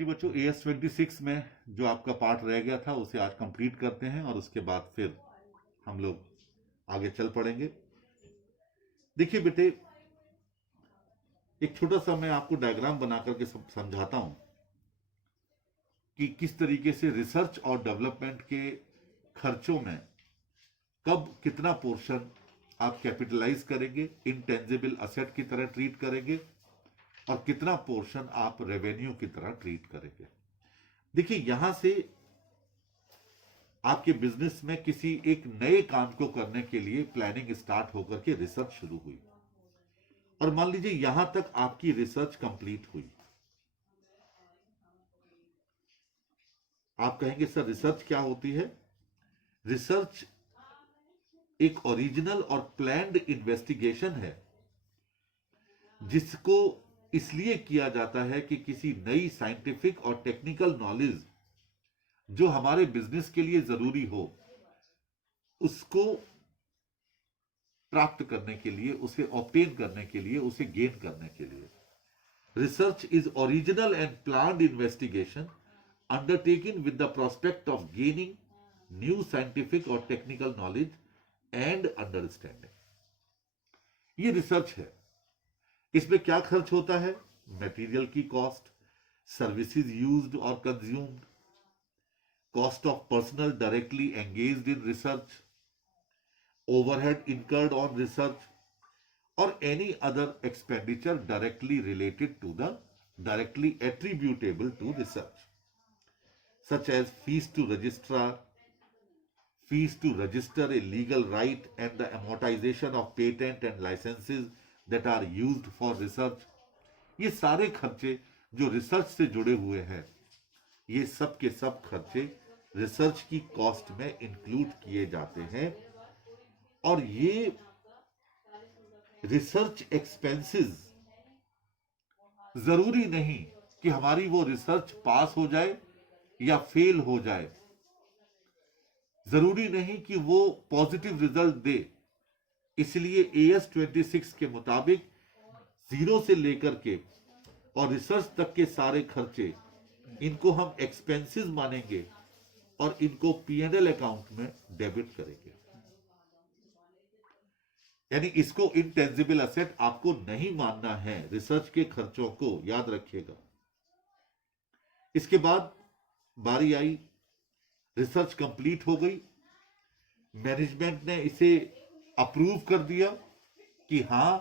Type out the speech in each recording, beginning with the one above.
जी बच्चों, AS26 में जो आपका पार्ट रह गया था उसे आज कंप्लीट करते हैं और उसके बाद फिर हम लोग आगे चल पड़ेंगे। देखिए बेटे, एक छोटा सा मैं आपको डायग्राम बना करके समझाता हूं कि किस तरीके से रिसर्च और डेवलपमेंट के खर्चों में कब कितना पोर्शन आप कैपिटलाइज करेंगे, इनटेंजिबल असेट की तरह ट्रीट करेंगे, और कितना पोर्शन आप रेवेन्यू की तरह ट्रीट करेंगे। देखिए, यहां से आपके बिजनेस में किसी एक नए काम को करने के लिए प्लानिंग स्टार्ट होकर के रिसर्च शुरू हुई, और मान लीजिए यहां तक आपकी रिसर्च कंप्लीट हुई। आप कहेंगे सर रिसर्च क्या होती है? रिसर्च एक ओरिजिनल और प्लान्ड इन्वेस्टिगेशन है जिसको इसलिए किया जाता है कि किसी नई साइंटिफिक और टेक्निकल नॉलेज जो हमारे बिजनेस के लिए जरूरी हो उसको प्राप्त करने के लिए, उसे ऑब्टेन करने के लिए, उसे गेन करने के लिए। Research is original and planned investigation undertaken with the prospect of gaining new scientific और टेक्निकल नॉलेज एंड अंडरस्टैंडिंग। ये रिसर्च है। इसमें क्या खर्च होता है? मटेरियल की कॉस्ट, सर्विसेज यूज्ड और consumed, cost of personal directly engaged in research, overhead incurred on research, or any other expenditure directly attributable to research, such as fees to registrar, fees to register a legal right, and the amortization of patent and licenses that are used for research. ये सारे खर्चे जो research से जुड़े हुए हैं, ये सब के सब खर्चे रिसर्च की कॉस्ट में इंक्लूड किए जाते हैं। और ये रिसर्च एक्सपेंसेस जरूरी नहीं कि हमारी वो रिसर्च पास हो जाए या फेल हो जाए, जरूरी नहीं कि वो पॉजिटिव रिजल्ट दे। इसलिए AS26 के मुताबिक 0 से लेकर के और रिसर्च तक के सारे खर्चे, इनको हम एक्सपेंसेस मानेंगे और इनको P&L अकाउंट में डेबिट करेंगे। यानी इसको इनटेंजिबल असेट आपको नहीं मानना है, रिसर्च के खर्चों को याद रखिएगा। इसके बाद बारी आई, रिसर्च कंप्लीट हो गई, मैनेजमेंट ने इसे अप्रूव कर दिया कि हां,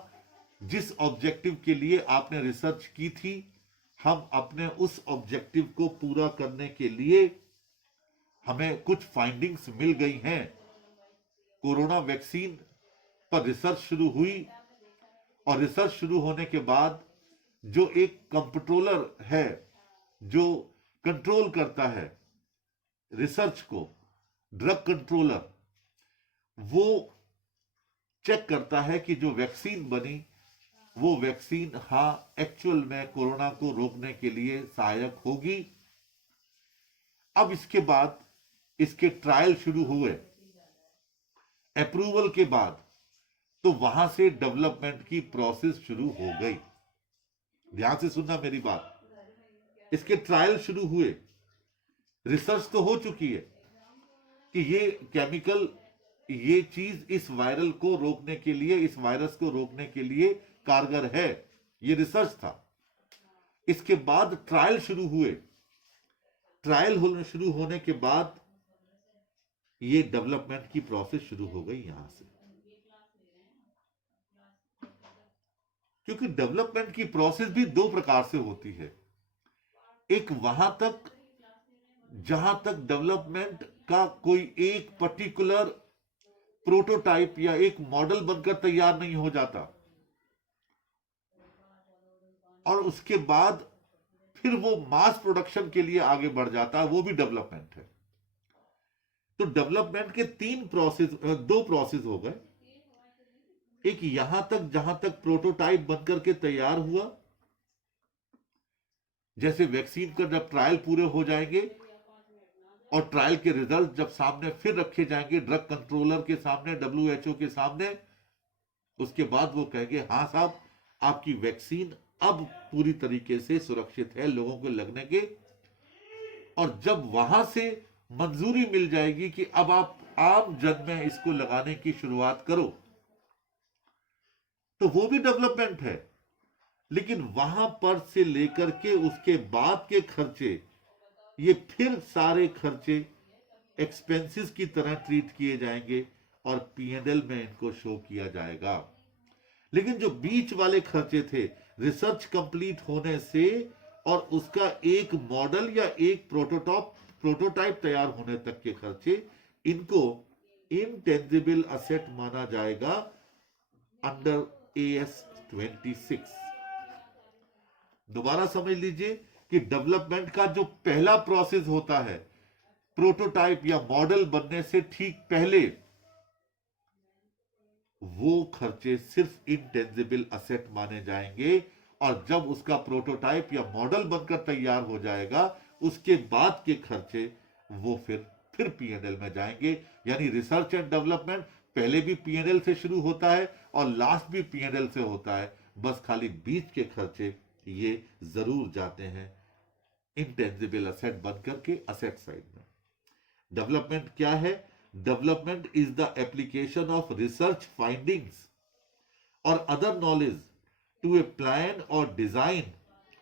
जिस ऑब्जेक्टिव के लिए आपने रिसर्च की थी, हम अपने उस ऑब्जेक्टिव को पूरा करने के लिए हमें कुछ फाइंडिंग्स मिल गई हैं। कोरोना वैक्सीन पर रिसर्च शुरू हुई, और रिसर्च शुरू होने के बाद जो एक कंट्रोलर है जो कंट्रोल करता है रिसर्च को, ड्रग कंट्रोलर, वो चेक करता है कि जो वैक्सीन बनी वो वैक्सीन हां एक्चुअल में कोरोना को रोकने के लिए सहायक होगी। अब इसके बाद इसके ट्रायल शुरू हुए। अप्रूवल के बाद तो वहां से डेवलपमेंट की प्रोसेस शुरू हो गई। ध्यान से सुनना मेरी बात। इसके ट्रायल शुरू हुए, रिसर्च तो हो चुकी है कि ये केमिकल, ये चीज इस वायरल को रोकने के लिए, इस वायरस को रोकने के लिए कारगर है, ये रिसर्च था। इसके बाद ट्रायल शुरू हुए। ट्रायल शुरू होने के बाद ये डेवलपमेंट की प्रोसेस शुरू हो गई यहां से। क्योंकि डेवलपमेंट की प्रोसेस भी दो प्रकार से होती है। एक वहां तक जहां तक डेवलपमेंट का कोई एक पर्टिकुलर प्रोटोटाइप या एक मॉडल बनकर तैयार नहीं हो जाता, और उसके बाद फिर वो मास प्रोडक्शन के लिए आगे बढ़ जाता है, वो भी डेवलपमेंट है। तो डेवलपमेंट के दो प्रोसेस हो गए। एक यहां तक जहां तक प्रोटोटाइप बनकर के तैयार हुआ, जैसे वैक्सीन का जब ट्रायल पूरे हो जाएंगे और ट्रायल के रिजल्ट जब सामने फिर रखे जाएंगे ड्रग कंट्रोलर के सामने, WHO के सामने, उसके बाद वो कहेंगे हां साहब आपकी वैक्सीन अब पूरी तरीके से सुरक्षित है, लोगों को लगने के और जब वहां से मंजूरी मिल जाएगी कि अब आप आम जन में इसको लगाने की शुरुआत करो, तो वो भी डेवलपमेंट है। लेकिन वहां पर से लेकर के उसके बाद के खर्चे, ये फिर सारे खर्चे एक्सपेंसेस की तरह ट्रीट किए जाएंगे और पीएनएल में इनको शो किया जाएगा। लेकिन जो बीच वाले खर्चे थे, रिसर्च कंप्लीट होने से और उसका एक मॉडल या एक प्रोटोटाइप तैयार होने तक के खर्चे, इनको इनटेंजिबल असेट माना जाएगा अंडर AS 26। दोबारा समझ लीजिए कि डेवलपमेंट का जो पहला प्रोसेस होता है, प्रोटोटाइप या मॉडल बनने से ठीक पहले, वो खर्चे सिर्फ इनटेंजिबल असेट माने जाएंगे। और जब उसका प्रोटोटाइप या मॉडल बनकर तैयार हो जाएगा, उसके बाद के खर्चे वो फिर पीएनएल में जाएंगे। यानी रिसर्च एंड डेवलपमेंट पहले भी पीएनएल से शुरू होता है और लास्ट भी पीएनएल से होता है, बस खाली बीच के खर्चे ये जरूर जाते हैं इंटेंजिबल असेट बनकर के असेट साइड में। डेवलपमेंट क्या है? Development is the application of research findings और other knowledge to a plan or design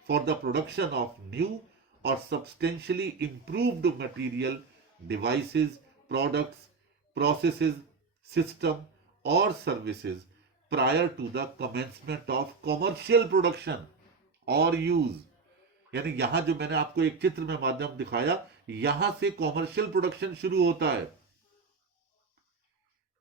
for the production of new or substantially improved material, devices, products, processes, system or services prior to the commencement of commercial production or use। यानी यहां जो मैंने आपको एक चित्र में माध्यम दिखाया, यहां से कॉमर्शियल प्रोडक्शन शुरू होता है।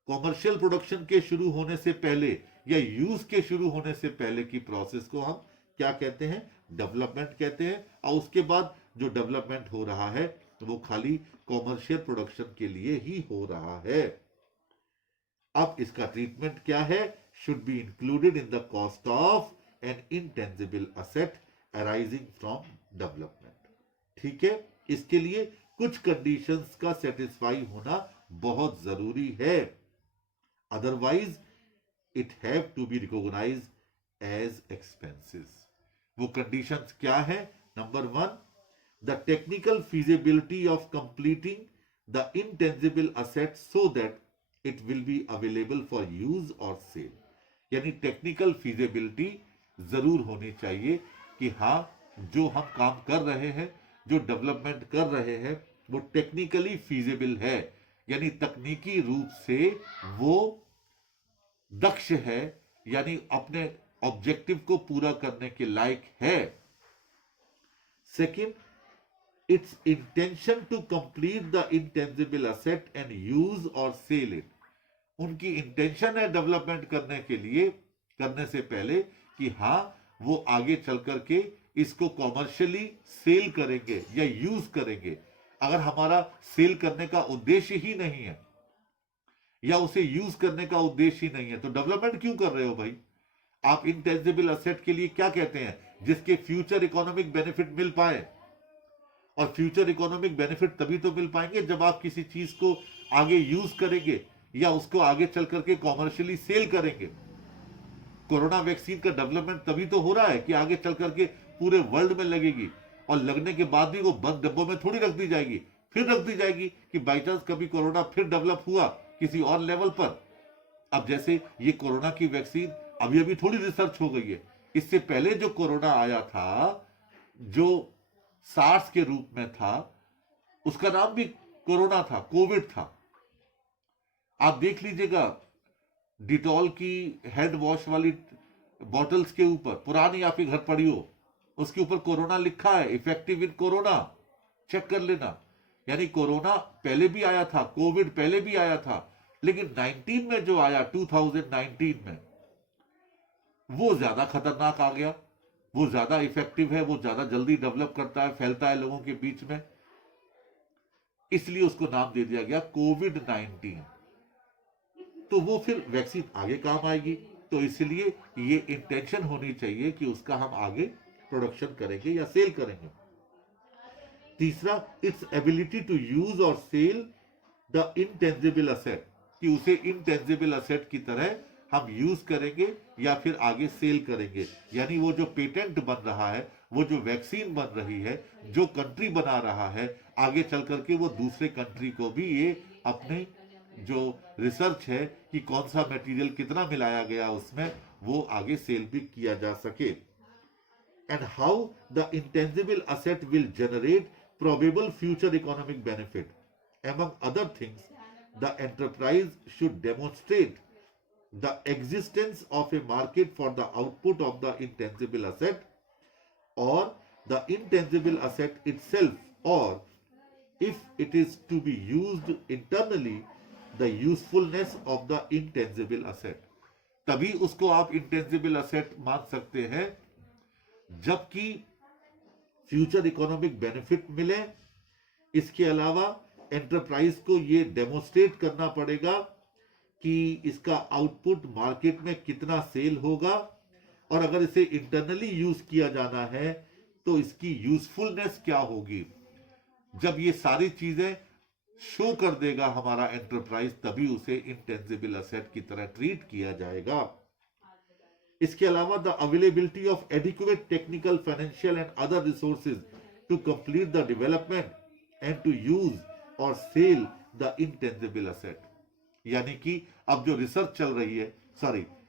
कॉमर्शियल प्रोडक्शन के शुरू होने से पहले या यूज के शुरू होने से पहले की प्रोसेस को हम क्या कहते हैं? डेवलपमेंट कहते हैं। और उसके बाद जो डेवलपमेंट हो रहा है वो खाली कॉमर्शियल प्रोडक्शन के लिए ही हो रहा है। अब इसका ट्रीटमेंट क्या है? Should be included in the cost of N intangible asset arising from development. ठीक है, इसके लिए कुछ कंडीशंस का सेटिस्फाई होना बहुत जरूरी है, otherwise it have to be recognised as expenses. वो कंडीशंस क्या है? Number 1, the technical feasibility of completing the intangible asset so that it will be available for use or sale. यानी टेक्निकल फीजिबिलिटी जरूर होनी चाहिए कि हाँ, जो हम काम कर रहे हैं, जो डेवलपमेंट कर रहे हैं, वो टेक्निकली फीजिबल है, यानी तकनीकी रूप से वो दक्ष है, यानी अपने ऑब्जेक्टिव को पूरा करने के लायक है। Second, its intention to complete the intangible asset and use or sell it. उनकी इंटेंशन है डेवलपमेंट करने के लिए, करने से पहले, कि हाँ, वो आगे चल करके इसको कॉमर्शियली सेल करेंगे या यूज करेंगे। अगर हमारा सेल करने का उद्देश्य ही नहीं है या उसे यूज करने का उद्देश्य ही नहीं है, तो डेवलपमेंट क्यों कर रहे हो भाई? आप इंटेंजिबल असेट के लिए क्या कहते हैं? जिसके फ्यूचर इकोनॉमिक बेनिफिट मिल पाए। और फ्यूचर इकोनॉमिक बेनिफिट तभी तो मिल पाएंगे जब आप किसी चीज को आगे यूज करेंगे या उसको आगे चल करके कॉमर्शियली सेल करेंगे। कोरोना वैक्सीन का डेवलपमेंट तभी तो हो रहा है कि आगे चल करके पूरे वर्ल्ड में लगेगी, और लगने के बाद भी वो बंद डब्बों में थोड़ी रख दी जाएगी, फिर रख दी जाएगी कि बाई चांस कभी कोरोना फिर डेवलप हुआ किसी और लेवल पर। अब जैसे ये कोरोना की वैक्सीन अभी अभी थोड़ी रिसर्च हो गई है, इससे पहले जो कोरोना आया था, जो सार्स के रूप में था, उसका नाम भी कोरोना था, कोविड था। आप देख लीजिएगा, डिटॉल की हैंड वॉश वाली बॉटल्स के ऊपर, पुरानी आपके घर पड़ी हो, उसके ऊपर कोरोना लिखा है, इफेक्टिव इन कोरोना, चेक कर लेना। यानी कोरोना पहले भी आया था, कोविड पहले भी आया था, लेकिन 19 में जो आया, 2019 में, वो ज्यादा खतरनाक आ गया, वो ज्यादा इफेक्टिव है, वो ज्यादा जल्दी डेवलप करता है, फैलता है लोगों के बीच में, इसलिए उसको नाम दे दिया गया कोविड-19। तो वो फिर वैक्सीन आगे काम आएगी। तो इसलिए ये इंटेंशन होनी चाहिए कि उसका हम आगे प्रोडक्शन करेंगे या सेल करेंगे। तीसरा, it's ability to use or sell the intangible asset, कि उसे इंटेंजिबल असेट की तरह हम यूज करेंगे या फिर आगे सेल करेंगे। यानी वो जो पेटेंट बन रहा है, वो जो वैक्सीन बन रही है, जो कंट्री बना रहा है, आगे चल करके वो दूसरे कंट्री को भी ये अपने जो रिसर्च है कि कौन सा मटेरियल कितना मिलाया गया उसमें, वो आगे सेल भी किया जा सके। And how the intangible asset will generate probable future economic benefit. Among other things, the enterprise should demonstrate the existence of a market for the output of the intangible asset, or the intangible asset itself, or if it is to be used internally, the usefulness of the intangible asset. तभी उसको आप intangible asset मान सकते हैं जबकि future economic benefit मिले। इसके अलावा एंटरप्राइज को यह डेमोस्ट्रेट करना पड़ेगा कि इसका आउटपुट मार्केट में कितना सेल होगा, और अगर इसे इंटरनली यूज किया जाना है तो इसकी यूजफुलनेस क्या होगी। जब ये सारी चीजें शो कर देगा हमारा एंटरप्राइज, तभी उसे इंटेंजिबल असेट की तरह ट्रीट किया जाएगा। इसके अलावा the availability of adequate technical, financial and other resources to complete the development and to use or sell the intangible asset. यानी कि अब जो रिसर्च चल रही है,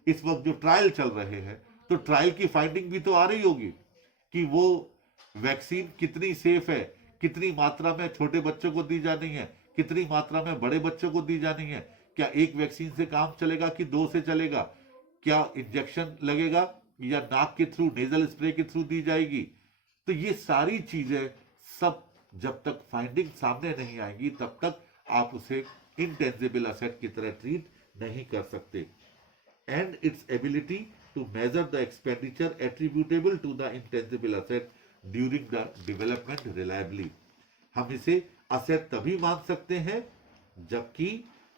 इस वक्त जो ट्रायल चल रहे हैं, तो ट्रायल की फाइंडिंग भी तो आ रही होगी कि वो वैक्सीन कितनी सेफ है, कितनी मात्रा में छोटे बच्चों को दी जानी है, कितनी मात्रा में बड़े बच्चों को दी जानी है, क्या एक वैक्सीन से काम चलेगा कि 2 से चलेगा, क्या इंजेक्शन लगेगा या नाक के थ्रू, नेजल स्प्रे के थ्रू दी जाएगी। तो ये सारी चीजें सब जब तक फाइंडिंग सामने नहीं आएंगी तब तक आप उसे इंटेंजिबल असेट की तरह ट्रीट नहीं कर सकते। And its ability to measure the expenditure attributable to the intangible asset during the development reliably. हम इसे असेट तभी मान सकते हैं जबकि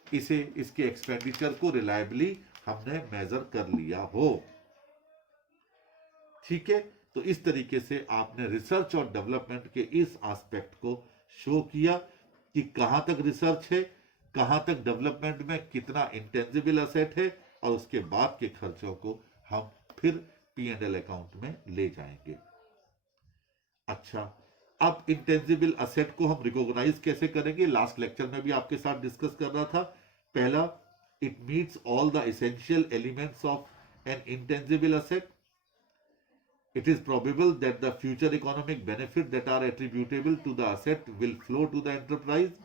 इसके एक्सपेंडिचर को रिलायबली हमने मेजर कर लिया हो। ठीक है, तो इस तरीके से आपने रिसर्च और डेवलपमेंट के इस एस्पेक्ट को शो किया कि कहां तक रिसर्च है, कहां तक डेवलपमेंट में कितना इंटेंजिबल असेट है, और उसके बाद के खर्चों को हम फिर P&L अकाउंट में ले जाएंगे। अच्छा, अब इंटेंजिबल असेट को हम रिकॉग्नाइज कैसे करेंगे, लास्ट लेक्चर में भी आपके साथ डिस्कस कर रहा था। पहला, it meets all the essential elements of an intangible asset. It is probable that the future economic benefit that are attributable to the asset will flow to the enterprise.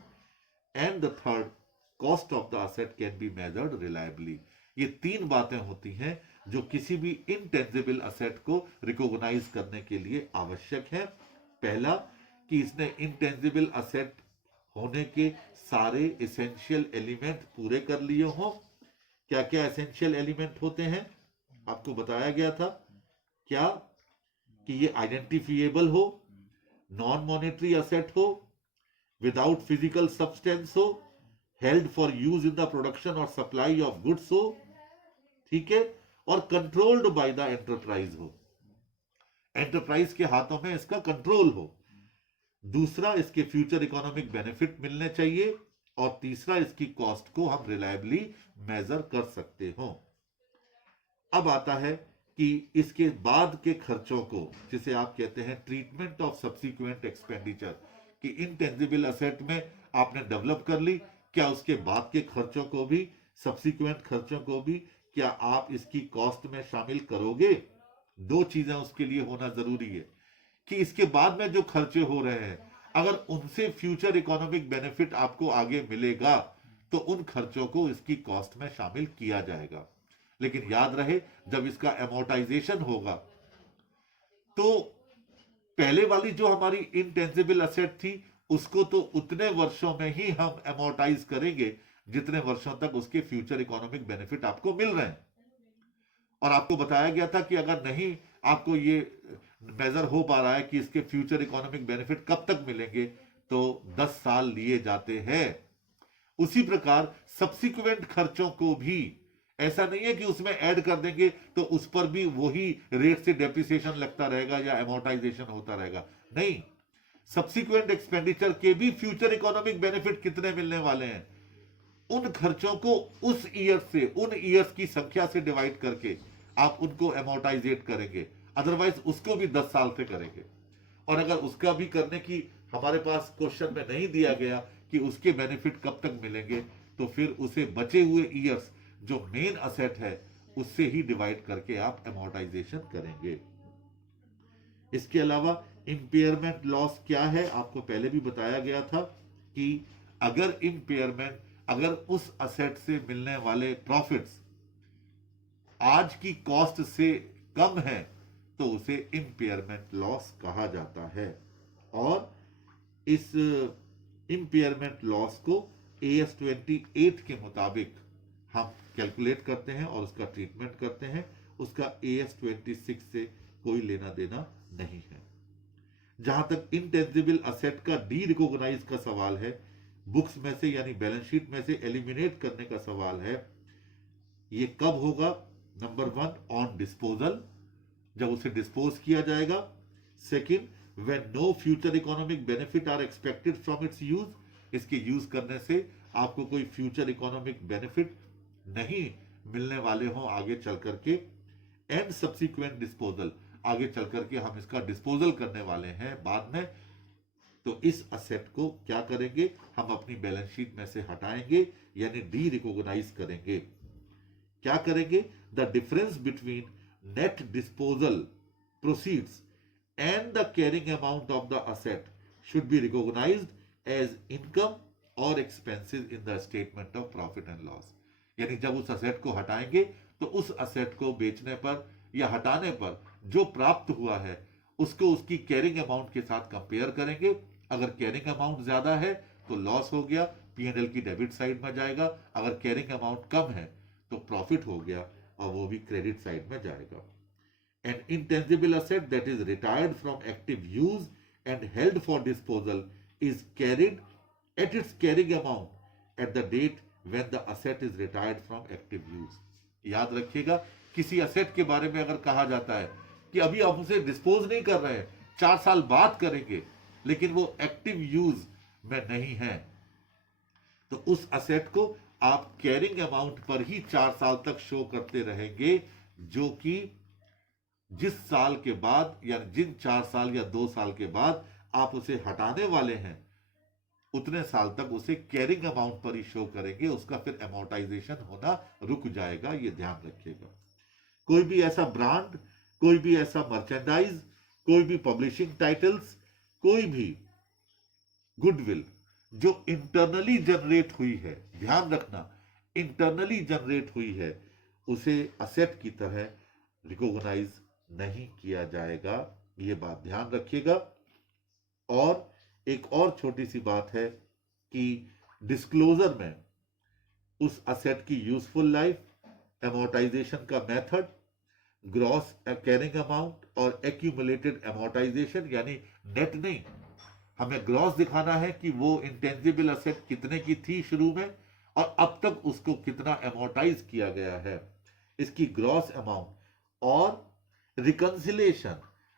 And the third, cost of the asset can be measured reliably. ये 3 बातें होती हैं जो किसी भी intangible asset को recognize करने के लिए आवश्यक है। पहला, कि इसने intangible asset होने के सारे एसेंशियल एलिमेंट पूरे कर लिए हों। क्या क्या एसेंशियल एलिमेंट होते हैं आपको बताया गया था, क्या कि ये आइडेंटिफिएबल हो, नॉन मॉनेटरी असेट हो, विदाउट फिजिकल सब्सटेंस हो, held for use in the production और सप्लाई ऑफ गुड्स हो, ठीक है, और कंट्रोल्ड बाय द एंटरप्राइज हो, एंटरप्राइज के हाथों में इसका कंट्रोल हो। दूसरा, इसके फ्यूचर इकोनॉमिक बेनिफिट मिलने चाहिए, और तीसरा, इसकी कॉस्ट को हम रिलायबली मेजर कर सकते हो। अब आता है कि इसके बाद के खर्चों को, जिसे आप कहते हैं ट्रीटमेंट ऑफ सब्सिक्वेंट एक्सपेंडिचर, कि इंटेंजिबल असेट में आपने डेवलप कर ली, क्या उसके बाद के खर्चों को भी, सब्सिक्वेंट खर्चों को भी, क्या आप इसकी कॉस्ट में शामिल करोगे। 2 चीजें उसके लिए होना जरूरी है कि इसके बाद में जो खर्चे हो रहे हैं, अगर उनसे फ्यूचर इकोनॉमिक बेनिफिट आपको आगे मिलेगा तो उन खर्चों को इसकी कॉस्ट में शामिल किया जाएगा। लेकिन याद रहे, जब इसका एमोर्टाइजेशन होगा तो पहले वाली जो हमारी इंटेंजिबल असेट थी उसको तो उतने वर्षों में ही हम एमोर्टाइज करेंगे जितने वर्षों तक उसके फ्यूचर इकोनॉमिक बेनिफिट आपको मिल रहे हैं। और आपको बताया गया था कि अगर नहीं आपको ये मेजर हो पा रहा है कि इसके फ्यूचर इकोनॉमिक बेनिफिट कब तक मिलेंगे, तो 10 साल लिए जाते हैं। उसी प्रकार सब्सिक्वेंट खर्चों को भी ऐसा नहीं है कि उसमें ऐड कर देंगे तो उस पर भी वही रेट से डेप्रिसिएशन लगता रहेगा या एमोर्टाइजेशन होता रहेगा। नहीं, सब्सिक्वेंट एक्सपेंडिचर के भी फ्यूचर इकोनॉमिक बेनिफिट कितने मिलने वाले हैं, उन खर्चों को उस ईयर से, उन ईयर्स की संख्या से डिवाइड करके आप उनको एमोर्टाइजेट करेंगे। अदरवाइज उसको भी 10 साल से करेंगे। और अगर उसका भी करने की हमारे पास क्वेश्चन में नहीं दिया गया कि उसके बेनिफिट कब तक मिलेंगे, तो फिर उसे बचे हुए ईयर्स जो मेन असेट है उससे ही डिवाइड करके आप एमोर्टाइजेशन करेंगे। इसके अलावा इंपेयरमेंट लॉस क्या है, आपको पहले भी बताया गया था कि अगर इंपेयरमेंट, अगर उस असेट से मिलने वाले प्रॉफिट्स आज की कॉस्ट से कम है तो उसे इंपेयरमेंट लॉस कहा जाता है। और इस इंपेयरमेंट लॉस को AS 28 के मुताबिक हम कैलकुलेट करते हैं और उसका ट्रीटमेंट करते हैं। उसका AS 26 से कोई लेना देना नहीं है। जहां तक इंटेंजिबल असेट का डी रिकॉग्नाइज का सवाल है, बुक्स में से यानी बैलेंस शीट में से एलिमिनेट करने का सवाल है, ये कब होगा? नंबर 1, ऑन डिस्पोजल, जब उसे डिस्पोज किया जाएगा। Second, when no future economic benefit are expected from its use, इसके यूज करने से आपको कोई फ्यूचर इकोनॉमिक बेनिफिट नहीं मिलने वाले हों आगे चल करके। एंड सब्सिक्वेंट डिस्पोजल, आगे चल करके हम इसका डिस्पोजल करने वाले हैं बाद में, तो इस असेट को क्या करेंगे? हम अपनी बैलेंस शीट में से हटाएंगे यानी डी रिकॉग्नाइज करेंगे। क्या करेंगे? The difference between net disposal proceeds and the carrying amount of the asset should be recognised as income और expenses in the statement of profit and loss. यानी जब उस असेट को हटाएंगे तो उस असेट को बेचने पर या हटाने पर जो प्राप्त हुआ है उसको उसकी कैरिंग अमाउंट के साथ कंपेयर करेंगे। अगर कैरिंग अमाउंट ज्यादा है तो लॉस हो गया, P&L की डेबिट साइड में जाएगा। अगर कैरिंग अमाउंट कम है तो प्रॉफिट हो गया और वो भी क्रेडिट साइड में जाएगा। An intangible asset that is retired from active use and held for disposal is carried at its carrying amount at the date when the asset is retired from active use। याद रखिएगा, किसी asset के बारे में अगर कहा जाता है कि अभी आप उसे डिस्पोज नहीं कर रहे हैं, 4 साल बाद करेंगे, लेकिन वो एक्टिव यूज में नहीं है, तो उस असेट को आप कैरिंग अमाउंट पर ही 4 साल तक शो करते रहेंगे, जो कि जिस साल के बाद या जिन 4 साल या 2 साल के बाद आप उसे हटाने वाले हैं उतने साल तक उसे कैरिंग अमाउंट पर ही शो करेंगे। उसका फिर एमोर्टाइजेशन होना रुक जाएगा, ये ध्यान रखिएगा। कोई भी ऐसा ब्रांड, कोई भी ऐसा मर्चेंडाइज, कोई भी पब्लिशिंग टाइटल्स, कोई भी गुडविल जो इंटरनली जनरेट हुई है, ध्यान रखना इंटरनली जनरेट हुई है, उसे असेट की तरह रिकॉग्नाइज नहीं किया जाएगा, ये बात ध्यान रखिएगा। और एक और छोटी सी बात है कि डिस्क्लोजर में उस असेट की यूजफुल लाइफ, एमोर्टाइजेशन का मेथड, ग्रॉस कैरिंग अमाउंट और एक्यूमुलेटेड एमोर्टाइजेशन, यानी नेट नहीं, हमें ग्रॉस दिखाना है कि वो इंटेंजिबल असेट कितने की थी शुरू में और अब तक उसको कितना एमोर्टाइज किया गया है, इसकी ग्रॉस अमाउंट। और रिकंसिलेशन,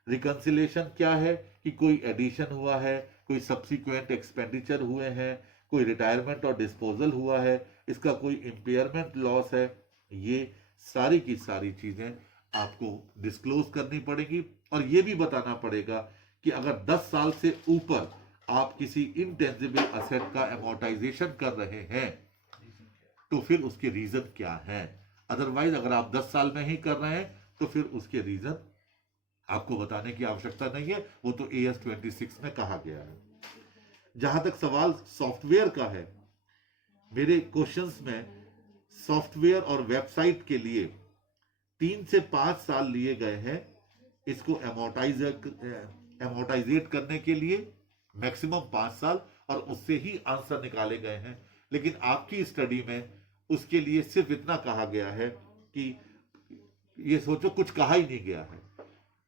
रिकंसिलेशन क्या है कि कोई एडिशन हुआ है, कोई सब्सिक्वेंट एक्सपेंडिचर हुए हैं, कोई रिटायरमेंट और डिस्पोजल हुआ है, इसका कोई इंपेयरमेंट लॉस है, ये सारी की सारी चीजें आपको डिस्क्लोज करनी पड़ेगी। और ये भी बताना पड़ेगा कि अगर 10 साल से ऊपर आप किसी इंटेंजिबल असेट का एमोर्टाइजेशन कर रहे हैं तो फिर उसके रीजन क्या है। अदरवाइज अगर आप 10 साल में ही कर रहे हैं तो फिर उसके रीजन आपको बताने की आवश्यकता नहीं है, वो तो AS 26 में कहा गया है। जहां तक सवाल सॉफ्टवेयर का है, मेरे क्वेश्चंस में सॉफ्टवेयर और वेबसाइट के लिए 3 से 5 साल लिए गए हैं इसको एमोर्टाइजेट करने के लिए, मैक्सिमम 5 साल, और उससे ही आंसर निकाले गए हैं। लेकिन आपकी स्टडी में उसके लिए सिर्फ इतना कहा गया है कि ये सोचो कुछ कहा ही नहीं गया है,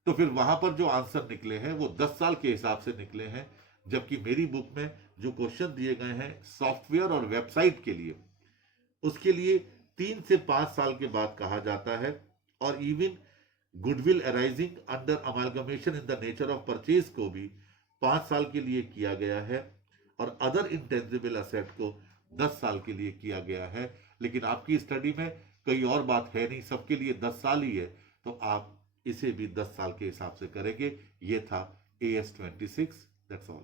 तो फिर वहां पर जो आंसर निकले हैं वो 10 साल के हिसाब से निकले हैं। जबकि मेरी बुक में जो क्वेश्चन दिए गए हैं सॉफ्टवेयर और वेबसाइट के लिए, उसके लिए 3 से 5 साल के बाद कहा जाता है। और even goodwill arising under amalgamation in the nature of purchase को भी 5 साल के लिए किया गया है, और अदर इंटेंजिबल असेट को 10 साल के लिए किया गया है। लेकिन आपकी स्टडी में कोई और बात है नहीं, सबके लिए 10 साल ही है, तो आप इसे भी 10 साल के हिसाब से करेंगे। ये था AS 26। That's all.